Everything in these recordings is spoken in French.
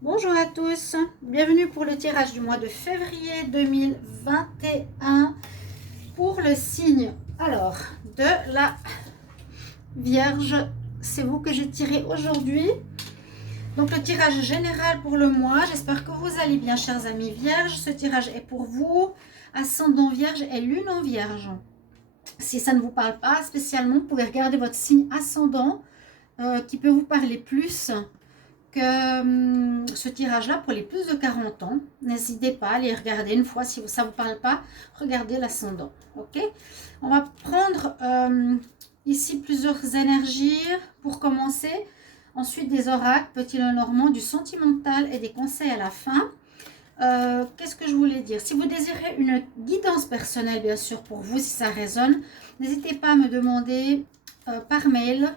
Bonjour à tous, bienvenue pour le tirage du mois de février 2021 pour le signe de la Vierge. C'est vous que j'ai tiré aujourd'hui. Donc le tirage général pour le mois, j'espère que vous allez bien chers amis Vierges. Ce tirage est pour vous, ascendant Vierge et lune en Vierge. Si ça ne vous parle pas spécialement, vous pouvez regarder votre signe ascendant qui peut vous parler plus que ce tirage-là pour les plus de 40 ans. N'hésitez pas à aller regarder une fois si ça ne vous parle pas. Regardez l'ascendant. Ok. On va prendre ici plusieurs énergies pour commencer. Ensuite des oracles, petit Lenormand, du sentimental et des conseils à la fin. Qu'est-ce que je voulais dire? Si vous désirez une guidance personnelle, bien sûr, pour vous, si ça résonne, n'hésitez pas à me demander par mail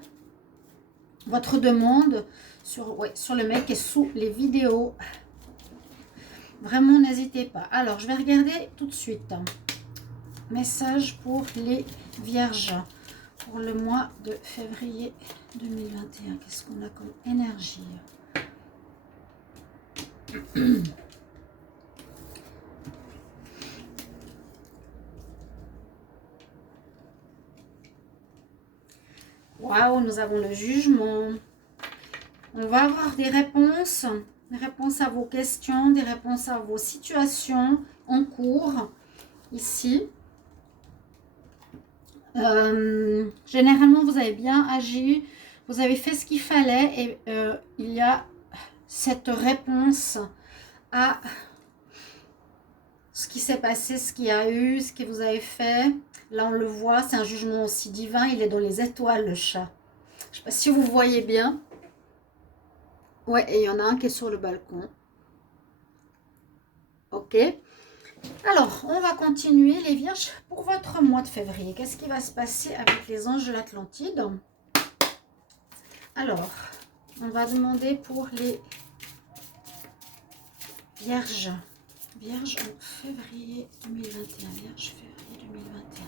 votre demande sur le mail qui est sous les vidéos. Vraiment, n'hésitez pas. Alors, je vais regarder tout de suite. Message pour les Vierges pour le mois de février 2021. Qu'est-ce qu'on a comme énergie? Waouh, nous avons le jugement. On va avoir des réponses à vos questions, des réponses à vos situations en cours ici. Généralement, vous avez bien agi, vous avez fait ce qu'il fallait et il y a cette réponse à ce qui s'est passé, ce qu'il y a eu, ce que vous avez fait. Là, on le voit, c'est un jugement aussi divin, il est dans les étoiles, le chat. Je ne sais pas si vous voyez bien. Ouais, et il y en a un qui est sur le balcon. Ok. Alors, on va continuer les Vierges pour votre mois de février. Qu'est-ce qui va se passer avec les anges de l'Atlantide? Alors, on va demander pour les Vierges. Vierges en février 2021. Vierge février 2021.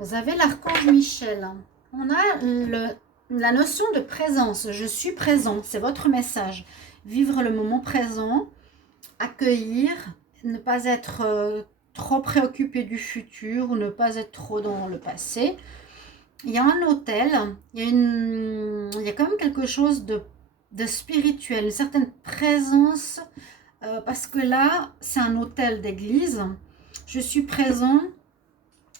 Vous avez l'archange Michel. On a la notion de présence. Je suis présent. C'est votre message. Vivre le moment présent, accueillir, ne pas être trop préoccupé du futur ou ne pas être trop dans le passé. Il y a un hôtel. Il y a quand même quelque chose de spirituel, une certaine présence. Parce que là, c'est un hôtel d'église. Je suis présent.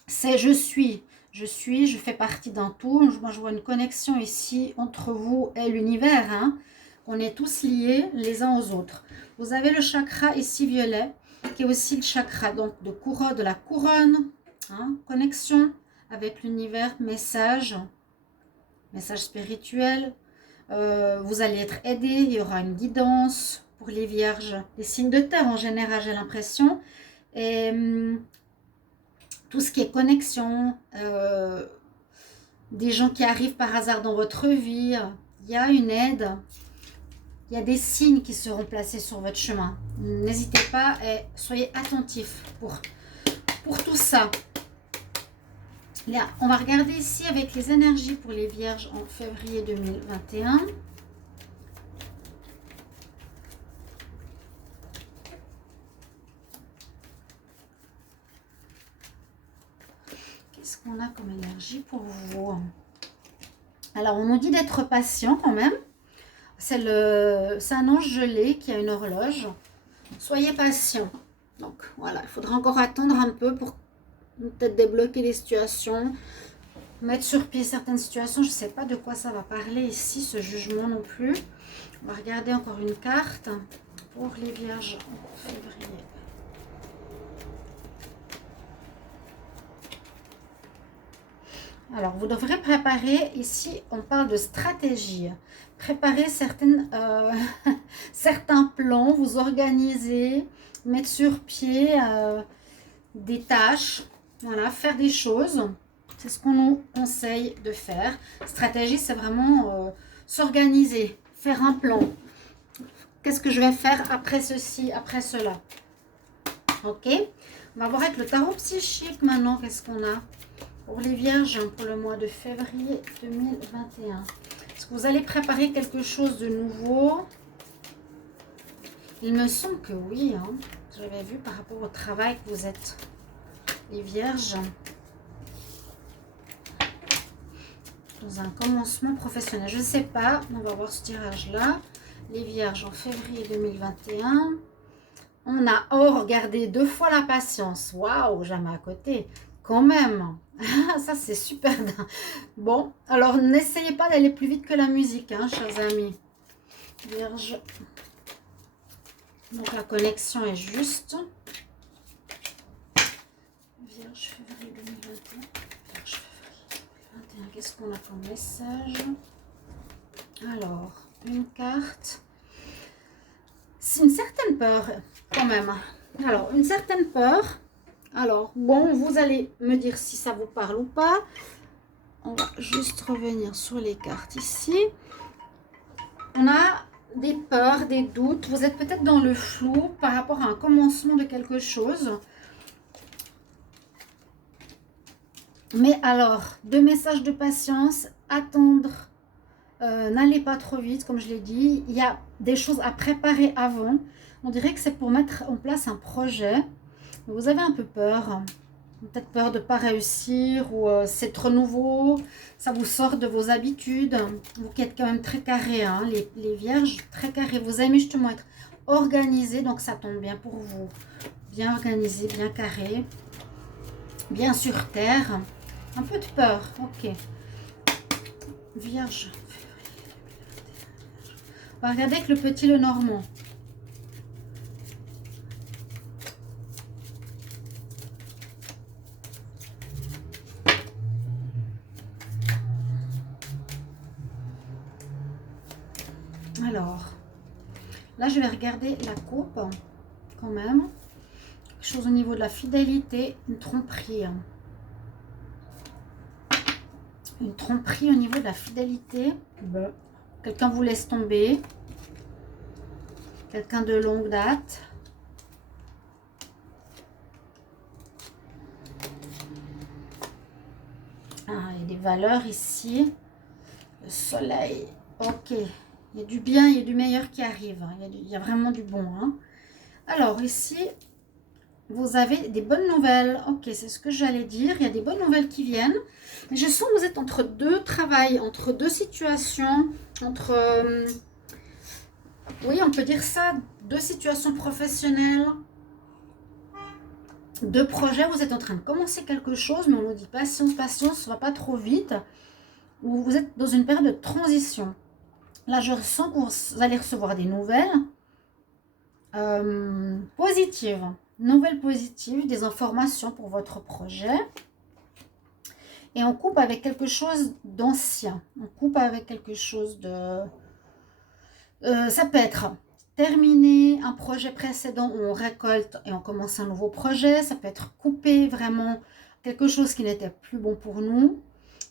C'est je suis, je fais partie d'un tout. Moi, je vois une connexion ici entre vous et l'univers. Hein. On est tous liés les uns aux autres. Vous avez le chakra ici violet, qui est aussi le chakra donc de la couronne. Hein, connexion avec l'univers, message spirituel. Vous allez être aidé, il y aura une guidance pour les vierges. Les signes de terre en général, j'ai l'impression. Et tout ce qui est connexion, des gens qui arrivent par hasard dans votre vie, il y a une aide, il y a des signes qui seront placés sur votre chemin. N'hésitez pas et soyez attentifs pour tout ça. Là, on va regarder ici avec les énergies pour les Vierges en février 2021. Qu'est-ce qu'on a comme énergie pour vous? Alors, on nous dit d'être patient quand même. C'est un ange gelé qui a une horloge. Soyez patient. Donc, voilà, il faudra encore attendre un peu pour peut-être débloquer les situations, mettre sur pied certaines situations. Je ne sais pas de quoi ça va parler ici, ce jugement non plus. On va regarder encore une carte pour les Vierges en février. Alors, vous devrez préparer, ici, on parle de stratégie. Préparer certains plans, vous organiser, mettre sur pied des tâches, voilà, faire des choses. C'est ce qu'on nous conseille de faire. Stratégie, c'est vraiment s'organiser, faire un plan. qu'est-ce que je vais faire après ceci, après cela. Ok, on va voir avec le tarot psychique maintenant, qu'est-ce qu'on a pour les vierges pour le mois de février 2021. Est-ce que vous allez préparer quelque chose de nouveau? Il me semble que oui, hein. J'avais vu par rapport au travail que vous êtes, les vierges, dans un commencement professionnel. Je ne sais pas, on va voir ce tirage-là. Les vierges en février 2021. On a, oh, regardez, 2 fois la patience. Waouh, jamais à côté. Quand même. Ça, c'est super. Bon, alors n'essayez pas d'aller plus vite que la musique, hein, chers amis. Vierge. Donc, la connexion est juste. Vierge, février 2021. Vierge, février 2021. Qu'est-ce qu'on a comme message? Alors, une carte. C'est une certaine peur, quand même. Alors, une certaine peur. Alors, bon, vous allez me dire si ça vous parle ou pas. On va juste revenir sur les cartes ici. On a des peurs, des doutes. Vous êtes peut-être dans le flou par rapport à un commencement de quelque chose. Mais alors, 2 messages de patience, attendre, n'allez pas trop vite, comme je l'ai dit. Il y a des choses à préparer avant. On dirait que c'est pour mettre en place un projet. Vous avez un peu peur. Peut-être peur de ne pas réussir ou c'est trop nouveau. Ça vous sort de vos habitudes. Vous qui êtes quand même très carré, hein, les vierges, très carrés. Vous aimez justement être organisé, donc ça tombe bien pour vous. Bien organisé, bien carré. Bien sur terre. Un peu de peur, ok. Vierge. On va regarder avec le petit Lenormand. Alors, là, je vais regarder la coupe, quand même. Quelque chose au niveau de la fidélité, une tromperie. Une tromperie au niveau de la fidélité. Bon. Quelqu'un vous laisse tomber. Quelqu'un de longue date. Ah, il y a des valeurs ici. Le soleil. Ok. Il y a du bien, il y a du meilleur qui arrive. Il y a vraiment du bon. Hein. Alors, ici, vous avez des bonnes nouvelles. Ok, c'est ce que j'allais dire. Il y a des bonnes nouvelles qui viennent. Mais je sens que vous êtes entre 2 travails, entre 2 situations, entre... oui, on peut dire ça, 2 situations professionnelles, 2 projets. Vous êtes en train de commencer quelque chose, mais on nous dit patience, patience, ça ne va pas trop vite. Ou vous êtes dans une période de transition. Là, je ressens que vous allez recevoir des nouvelles positives. Nouvelles positives, des informations pour votre projet. Et on coupe avec quelque chose d'ancien. On coupe avec quelque chose de... ça peut être terminer un projet précédent où on récolte et on commence un nouveau projet. Ça peut être couper vraiment quelque chose qui n'était plus bon pour nous.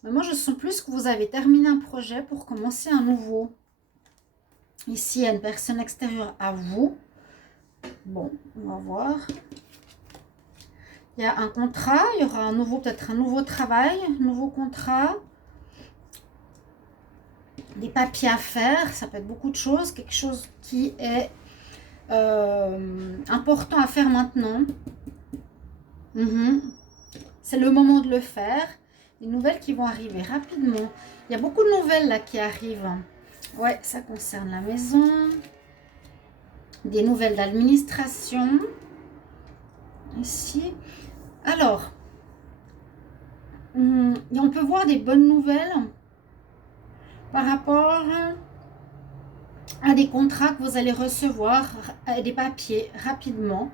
Mais moi, je sens plus que vous avez terminé un projet pour commencer un nouveau. Ici, il y a une personne extérieure à vous. Bon, on va voir. Il y a un contrat, il y aura un nouveau, peut-être un nouveau travail, un nouveau contrat. Des papiers à faire, ça peut être beaucoup de choses. Quelque chose qui est important à faire maintenant. C'est le moment de le faire. Des nouvelles qui vont arriver rapidement. Il y a beaucoup de nouvelles là qui arrivent. Ouais, ça concerne la maison. Des nouvelles d'administration. Ici. Alors, on peut voir des bonnes nouvelles par rapport à des contrats que vous allez recevoir, des papiers rapidement.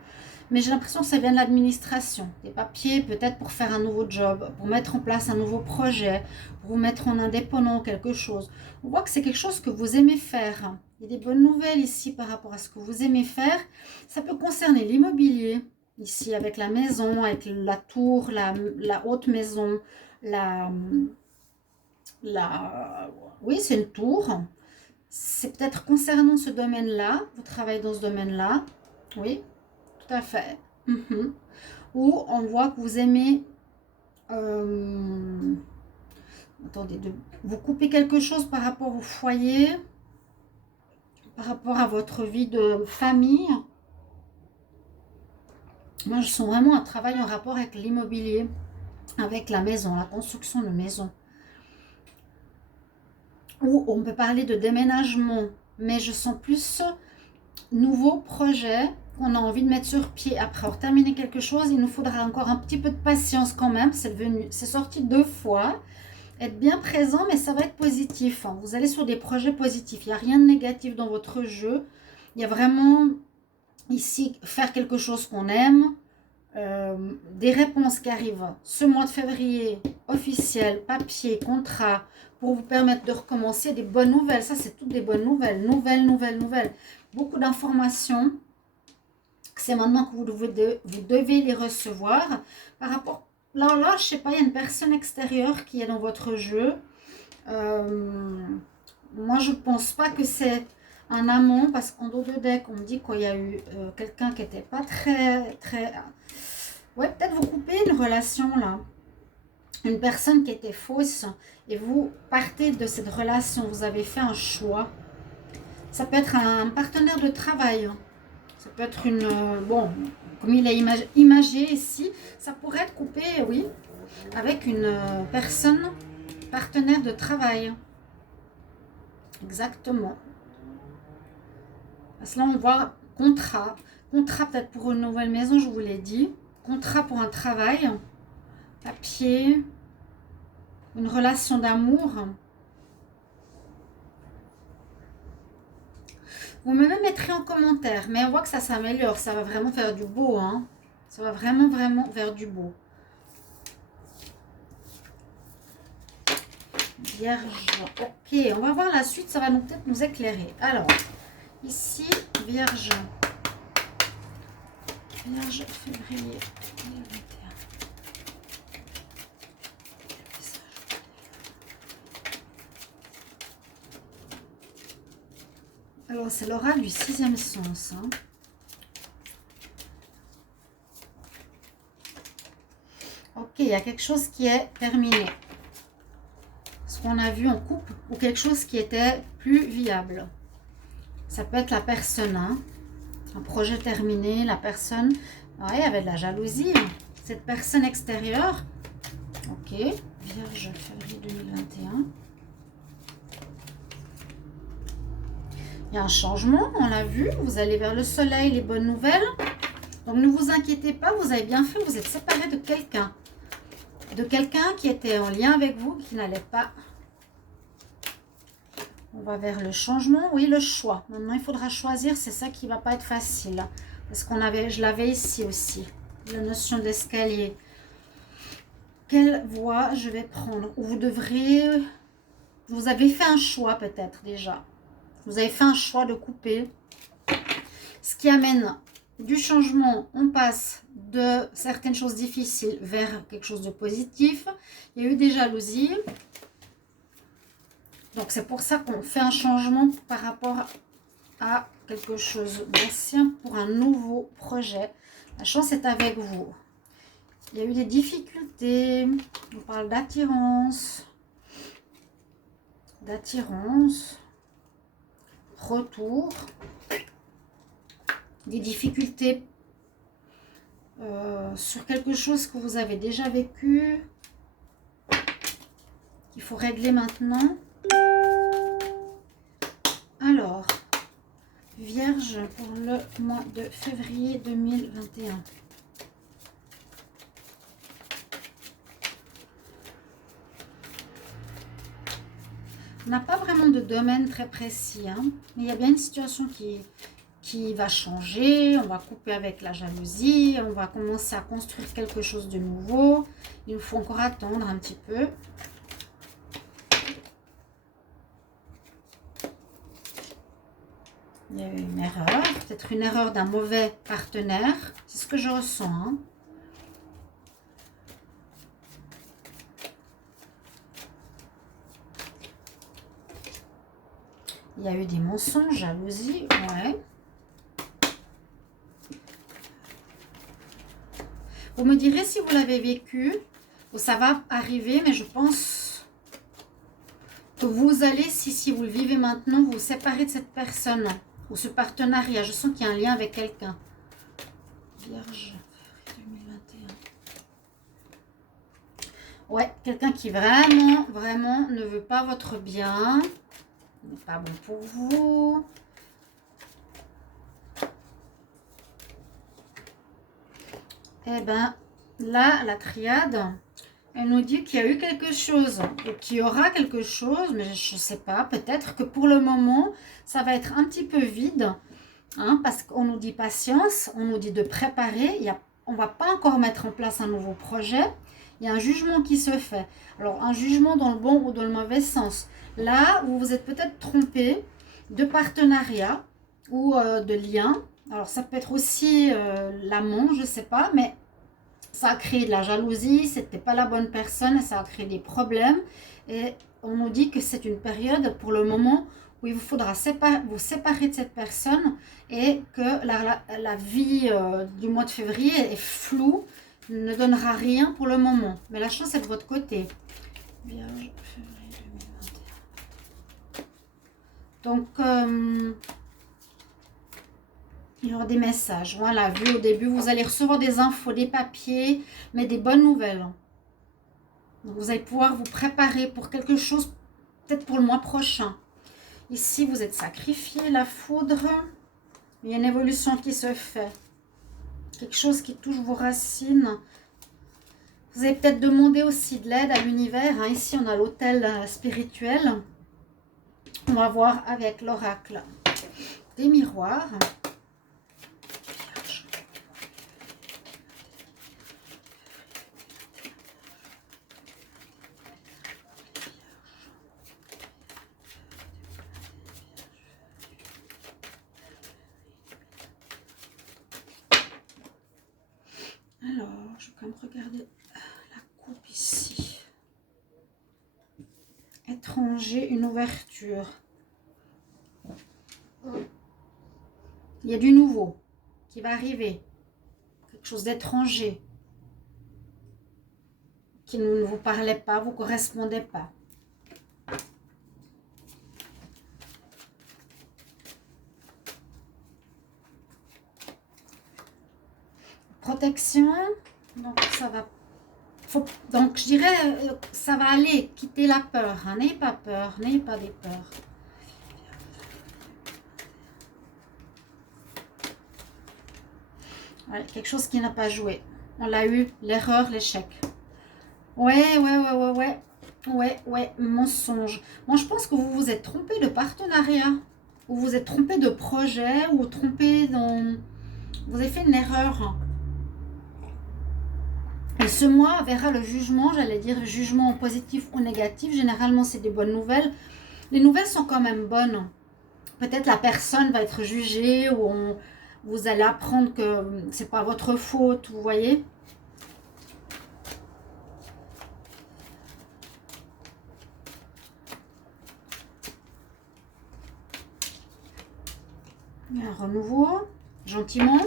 Mais j'ai l'impression que ça vient de l'administration. Des papiers peut-être pour faire un nouveau job, pour mettre en place un nouveau projet, pour vous mettre en indépendant quelque chose. On voit que c'est quelque chose que vous aimez faire. Il y a des bonnes nouvelles ici par rapport à ce que vous aimez faire. Ça peut concerner l'immobilier. Ici avec la maison, avec la tour, la haute maison, oui, c'est une tour. c'est peut-être concernant ce domaine-là, vous travaillez dans ce domaine-là, oui, tout à fait. Ou on voit que vous aimez, attendez, vous coupez quelque chose par rapport au foyer, par rapport à votre vie de famille. Moi, je sens vraiment un travail en rapport avec l'immobilier, avec la maison, la construction de maison. Ou on peut parler de déménagement, mais je sens plus nouveau projet qu'on a envie de mettre sur pied. Après avoir terminé quelque chose, il nous faudra encore un petit peu de patience quand même. C'est sorti 2 fois. Être bien présent, mais ça va être positif. Vous allez sur des projets positifs. Il n'y a rien de négatif dans votre jeu. Il y a vraiment ici faire quelque chose qu'on aime. Des réponses qui arrivent ce mois de février, officiel, papier, contrat, pour vous permettre de recommencer, des bonnes nouvelles. Ça, c'est toutes des bonnes nouvelles. Nouvelles. Beaucoup d'informations. C'est maintenant que vous devez les recevoir. Par rapport, là, je sais pas, il y a une personne extérieure qui est dans votre jeu. Moi, je pense pas que c'est un amant, parce qu'en dos de deck, on me dit qu'il y a eu quelqu'un qui n'était pas très... Ouais, peut-être vous coupez une relation là. Une personne qui était fausse et vous partez de cette relation. Vous avez fait un choix. Ça peut être un partenaire de travail. Ça peut être une... bon, comme il est imagé ici, ça pourrait être coupé, oui, avec une personne, partenaire de travail. Exactement. Parce que là, on voit contrat. Contrat peut-être pour une nouvelle maison, je vous l'ai dit. Contrat pour un travail. Papier. Une relation d'amour. Vous me mettrez en commentaire. Mais on voit que ça s'améliore. Ça va vraiment faire du beau. Hein. Ça va vraiment vers du beau. Vierge. Ok, on va voir la suite. Ça va peut-être nous éclairer. Alors, ici, Vierge. Vierge, février 2021. Alors, c'est l'oral du 6e sens. Hein. Ok, il y a quelque chose qui est terminé. Ce qu'on a vu en couple ou quelque chose qui était plus viable. Ça peut être la personne, hein. Un projet terminé, la personne, ouais, il y avait de la jalousie. Cette personne extérieure, ok, Vierge, février 2021. Il y a un changement, on l'a vu, vous allez vers le soleil, les bonnes nouvelles. Donc ne vous inquiétez pas, vous avez bien fait, vous êtes séparé de quelqu'un. De quelqu'un qui était en lien avec vous, qui n'allait pas. On va vers le changement, oui, le choix. Maintenant, il faudra choisir, c'est ça qui ne va pas être facile. Parce je l'avais ici aussi, la notion d'escalier. Quelle voie je vais prendre? Ou vous avez fait un choix peut-être déjà. Vous avez fait un choix de couper. Ce qui amène du changement, on passe de certaines choses difficiles vers quelque chose de positif. Il y a eu des jalousies. Donc, c'est pour ça qu'on fait un changement par rapport à quelque chose d'ancien pour un nouveau projet. La chance est avec vous. Il y a eu des difficultés. On parle d'attirance. Retour. Des difficultés sur quelque chose que vous avez déjà vécu. Il faut régler maintenant. Alors, Vierge pour le mois de février 2021. On n'a pas vraiment de domaine très précis, hein, mais il y a bien une situation qui va changer. On va couper avec la jalousie, on va commencer à construire quelque chose de nouveau. Il nous faut encore attendre un petit peu. Il y a eu une erreur, peut-être une erreur d'un mauvais partenaire. C'est ce que je ressens. Hein. Il y a eu des mensonges, jalousie, ouais. Vous me direz si vous l'avez vécu, ou ça va arriver, mais je pense que vous allez, si vous le vivez maintenant, vous séparer de cette personne, ou ce partenariat. Je sens qu'il y a un lien avec quelqu'un. Vierge, 2021. Ouais, quelqu'un qui vraiment ne veut pas votre bien, n'est pas bon pour vous. Eh bien, là, la triade, elle nous dit qu'il y a eu quelque chose, ou qu'il y aura quelque chose, mais je ne sais pas, peut-être que pour le moment, ça va être un petit peu vide, hein, parce qu'on nous dit patience, on nous dit de préparer, on ne va pas encore mettre en place un nouveau projet, il y a un jugement qui se fait. Alors, un jugement dans le bon ou dans le mauvais sens. Là, vous vous êtes peut-être trompé de partenariat ou de lien. Alors, ça peut être aussi l'amant, je ne sais pas, mais ça a créé de la jalousie, c'était pas la bonne personne, ça a créé des problèmes. Et on nous dit que c'est une période, pour le moment, où il vous faudra vous séparer de cette personne et que la vie du mois de février est floue, ne donnera rien pour le moment. Mais la chance est de votre côté. Vierge, février 2021. Donc, il y aura des messages. Voilà, vu au début, vous allez recevoir des infos, des papiers, mais des bonnes nouvelles. Donc, vous allez pouvoir vous préparer pour quelque chose, peut-être pour le mois prochain. Ici, vous êtes sacrifié, la foudre. Il y a une évolution qui se fait. Quelque chose qui touche vos racines. Vous avez peut-être demandé aussi de l'aide à l'univers. Hein. Ici, on a l'hôtel spirituel. On va voir avec l'oracle des miroirs. Alors, je vais quand même regarder la coupe ici. Étranger, une ouverture. Il y a du nouveau qui va arriver. Quelque chose d'étranger. Qui ne vous parlait pas, vous ne correspondez pas. Protection, donc ça va, donc je dirais, ça va aller, quitter la peur, hein. N'ayez pas peur, n'ayez pas des peurs. Ouais, quelque chose qui n'a pas joué, on l'a eu, l'erreur, l'échec. Ouais, mensonge. Moi je pense que vous vous êtes trompé de partenariat, ou vous êtes trompé de projet, ou trompé dans, vous avez fait une erreur. Et ce mois verra le jugement, j'allais dire jugement positif ou négatif. Généralement, c'est des bonnes nouvelles. Les nouvelles sont quand même bonnes. Peut-être la personne va être jugée ou vous allez apprendre que c'est pas votre faute, vous voyez. Il y a un renouveau, gentiment.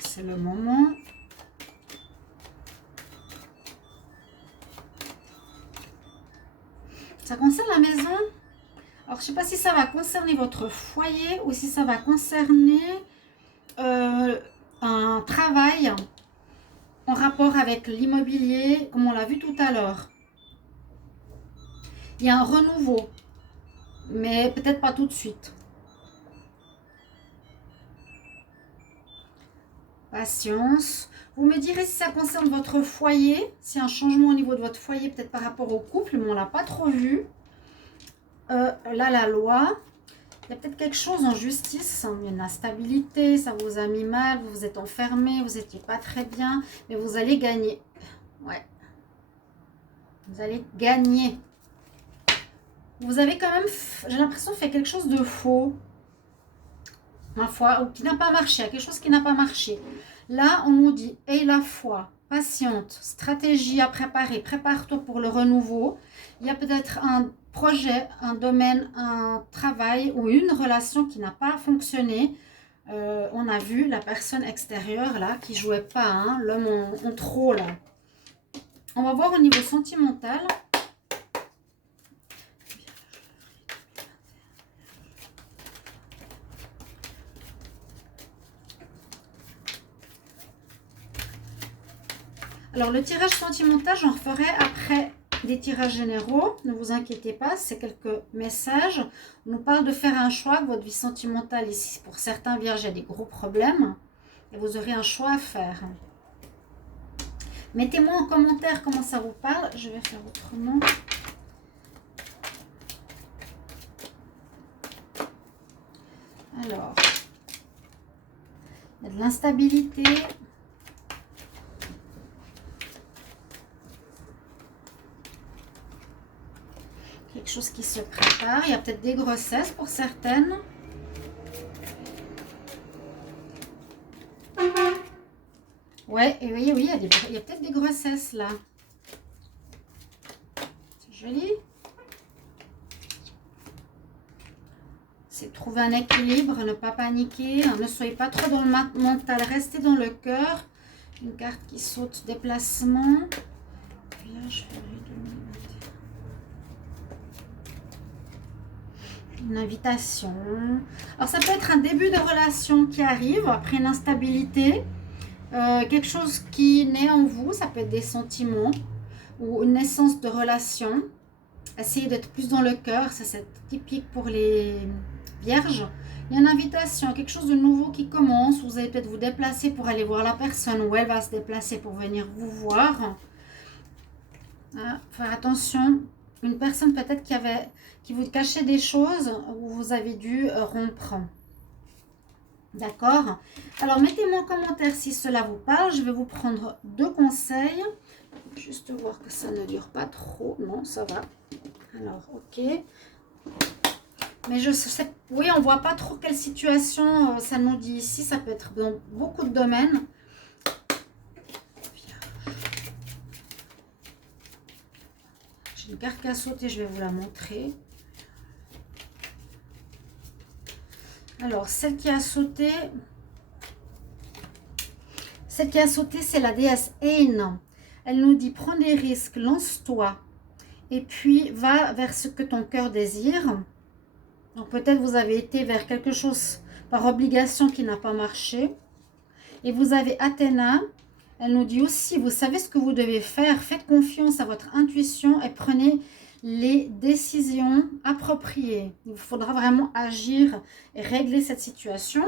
C'est le moment. Ça concerne la maison. Alors, je ne sais pas si ça va concerner votre foyer ou si ça va concerner un travail en rapport avec l'immobilier, comme on l'a vu tout à l'heure. Il y a un renouveau, mais peut-être pas tout de suite. Patience. Vous me direz si ça concerne votre foyer, s'il y a un changement au niveau de votre foyer, peut-être par rapport au couple, mais on ne l'a pas trop vu. Là, la loi. Il y a peut-être quelque chose en justice, une instabilité, ça vous a mis mal, vous vous êtes enfermé, vous n'étiez pas très bien, mais vous allez gagner. Ouais. Vous allez gagner. Vous avez quand même, j'ai l'impression, fait quelque chose de faux. Ma foi, ou qui n'a pas marché, quelque chose qui n'a pas marché. Là, on nous dit, aie la foi, patiente, stratégie à préparer, prépare-toi pour le renouveau. Il y a peut-être un projet, un domaine, un travail ou une relation qui n'a pas fonctionné. On a vu la personne extérieure là qui jouait pas, hein, l'homme en trop là. On va voir au niveau sentimental. Alors le tirage sentimental, j'en referai après des tirages généraux. Ne vous inquiétez pas, c'est quelques messages. On nous parle de faire un choix. Votre vie sentimentale ici, pour certains vierges, il y a des gros problèmes. Et vous aurez un choix à faire. Mettez-moi en commentaire comment ça vous parle. Je vais faire autrement. Alors, il y a de l'instabilité. Quelque chose qui se prépare. Il y a peut-être des grossesses pour certaines. Ouais, et oui, il y a peut-être des grossesses là. C'est joli. C'est trouver un équilibre, ne pas paniquer, ne soyez pas trop dans le mental, restez dans le cœur. Une carte qui saute, déplacement. Vierge, février 2021. Une invitation. Alors ça peut être un début de relation qui arrive après une instabilité. Quelque chose qui naît en vous, ça peut être des sentiments ou une naissance de relation. Essayez d'être plus dans le cœur, ça c'est typique pour les vierges. Il y a une invitation, quelque chose de nouveau qui commence. Vous allez peut-être vous déplacer pour aller voir la personne ou elle va se déplacer pour venir vous voir. Faire attention, une personne peut-être qui vous cachait des choses où vous avez dû rompre. D'accord? Alors, mettez-moi en commentaire si cela vous parle. Je vais vous prendre 2 conseils. Juste voir que ça ne dure pas trop. Non, ça va. Alors, ok. Mais je sais, oui, on voit pas trop quelle situation ça nous dit ici. Ça peut être dans beaucoup de domaines. J'ai une carte qui a sauté, je vais vous la montrer. Alors, celle qui a sauté, c'est la déesse Ain. Elle nous dit, prends des risques, lance-toi. Et puis, va vers ce que ton cœur désire. Donc, peut-être vous avez été vers quelque chose par obligation qui n'a pas marché. Et vous avez Athéna. Elle nous dit aussi, vous savez ce que vous devez faire. Faites confiance à votre intuition et prenez les décisions appropriées. Il vous faudra vraiment agir et régler cette situation.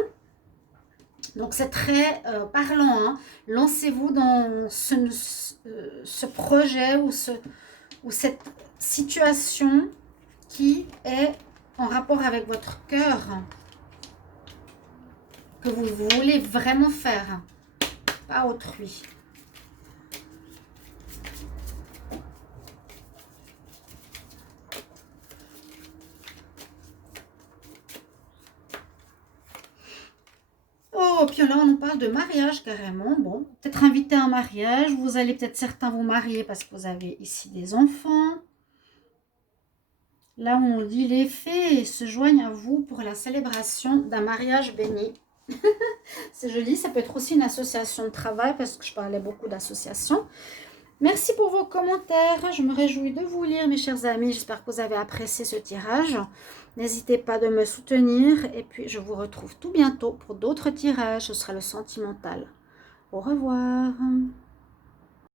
Donc, c'est très parlant. Hein. Lancez-vous dans ce projet ou cette situation qui est en rapport avec votre cœur, que vous voulez vraiment faire, pas autrui. Oh, puis là, on nous parle de mariage carrément. Bon, peut-être inviter à un mariage. Vous allez peut-être certains vous marier parce que vous avez ici des enfants. Là, on dit les fées se joignent à vous pour la célébration d'un mariage béni. C'est joli. Ça peut être aussi une association de travail parce que je parlais beaucoup d'associations. Merci pour vos commentaires. Je me réjouis de vous lire, mes chers amis. J'espère que vous avez apprécié ce tirage. N'hésitez pas de me soutenir. Et puis, je vous retrouve tout bientôt pour d'autres tirages. Ce sera le sentimental. Au revoir.